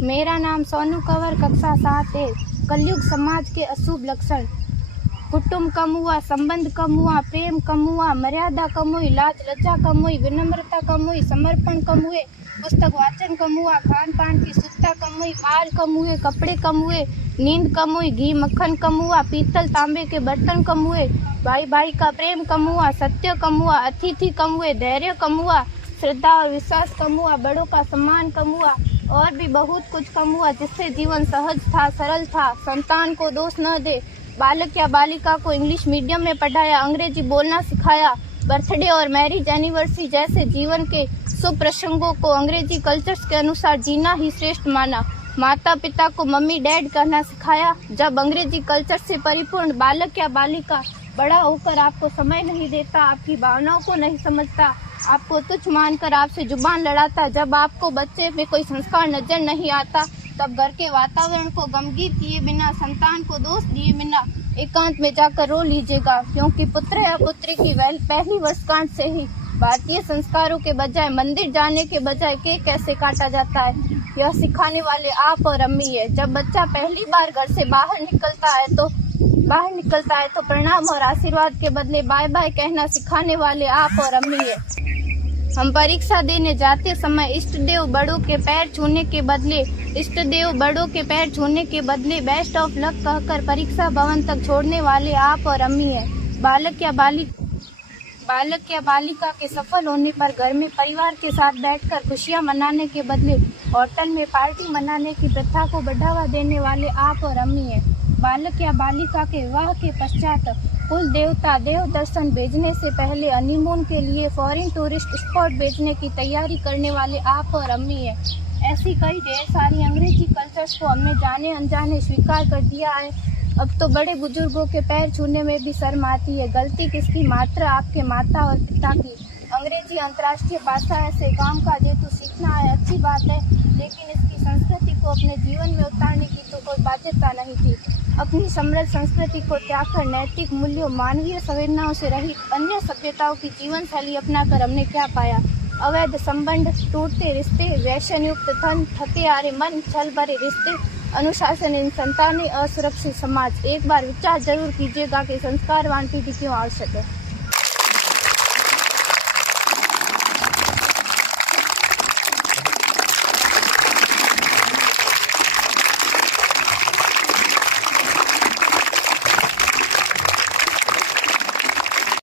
मेरा नाम सोनू कंवर, कक्षा 7 है। कलयुग समाज के अशुभ लक्षण। कुटुंब कम हुआ, संबंध कम हुआ, प्रेम कम हुआ, मर्यादा कम हुई, लाज लज्जा कम हुई, विनम्रता कम हुई, समर्पण कम हुए, पुस्तक वाचन कम हुआ, खान पान की शुद्धता कम हुई, बाल कम हुए, कपड़े कम हुए, नींद कम हुई, घी मक्खन कम हुआ, पीतल तांबे के बर्तन कम हुए, भाई भाई का प्रेम कम हुआ, सत्य कम हुआ, अतिथि कम हुए, धैर्य कम हुआ, श्रद्धा और विश्वास कम हुआ, बड़ों का सम्मान कम हुआ और भी बहुत कुछ कम हुआ, जिससे जीवन सहज था, सरल था। संतान को दोष न दे। बालक या बालिका को इंग्लिश मीडियम में पढ़ाया, अंग्रेजी बोलना सिखाया, बर्थडे और मैरिज एनिवर्सरी जैसे जीवन के शुभ प्रसंगों को अंग्रेजी कल्चर्स के अनुसार जीना ही श्रेष्ठ माना। माता पिता को मम्मी डैड कहना सिखाया। जब अंग्रेजी कल्चर से परिपूर्ण बालक या बालिका बड़ा होकर आपको समय नहीं देता, आपकी भावनाओं को नहीं समझता, आपको तुच्छ मानकर आपसे जुबान लड़ाता, जब आपको बच्चे में कोई संस्कार नजर नहीं आता, तब घर के वातावरण को गमगीन किए बिना, संतान को दोष दिए बिना एकांत में जाकर रो लीजिएगा, क्योंकि पुत्र या पुत्री की पहली वर्षगांठ से ही भारतीय संस्कारों के बजाय, मंदिर जाने के बजाय केक कैसे काटा जाता है, यह सिखाने वाले आप और अम्मी है। जब बच्चा पहली बार घर से बाहर निकलता है तो प्रणाम और आशीर्वाद के बदले बाय बाय कहना सिखाने वाले आप और अम्मी है। हम परीक्षा देने जाते समय इष्ट देव बड़ों के पैर छूने के बदले बेस्ट ऑफ लक कहकर परीक्षा भवन तक छोड़ने वाले आप और अम्मी है। बालक या बालिका के सफल होने पर घर में परिवार के साथ बैठकर खुशियां मनाने के बदले होटल में पार्टी मनाने की प्रथा को बढ़ावा देने वाले आप और अम्मी है। बालक या बालिका के विवाह के पश्चात कुल देवता देव दर्शन भेजने से पहले हनीमून के लिए फॉरेन टूरिस्ट स्पॉट भेजने की तैयारी करने वाले आप और अम्मी है। ऐसी कई ढेर सारी अंग्रेजी कल्चर्स को हमने जाने अनजाने स्वीकार कर दिया है। अब तो बड़े बुजुर्गों के पैर छूने में भी शर्म आती है। गलती किसकी? मात्र आपके माता और पिता की। अंग्रेजी अंतर्राष्ट्रीय भाषा है, से काम का जेतु सीखना है, अच्छी बात है, लेकिन इसकी संस्कृति को अपने जीवन में उतारने की तो कोई बाध्यता नहीं थी। अपनी समृद्ध संस्कृति को त्याग कर नैतिक मूल्यों, मानवीय संवेदनाओं से रहित अन्य सभ्यताओं की जीवन शैली अपनाकर हमने क्या पाया? अवैध संबंध, टूटते रिश्ते, व्यसन युक्त धन, थके हारे मन, छल भरे रिश्ते, अनुशासनहीन संतानें, असुरक्षित समाज। एक बार विचार जरूर कीजिएगा कि संस्कारवान पीढ़ी क्यों आवश्यक है।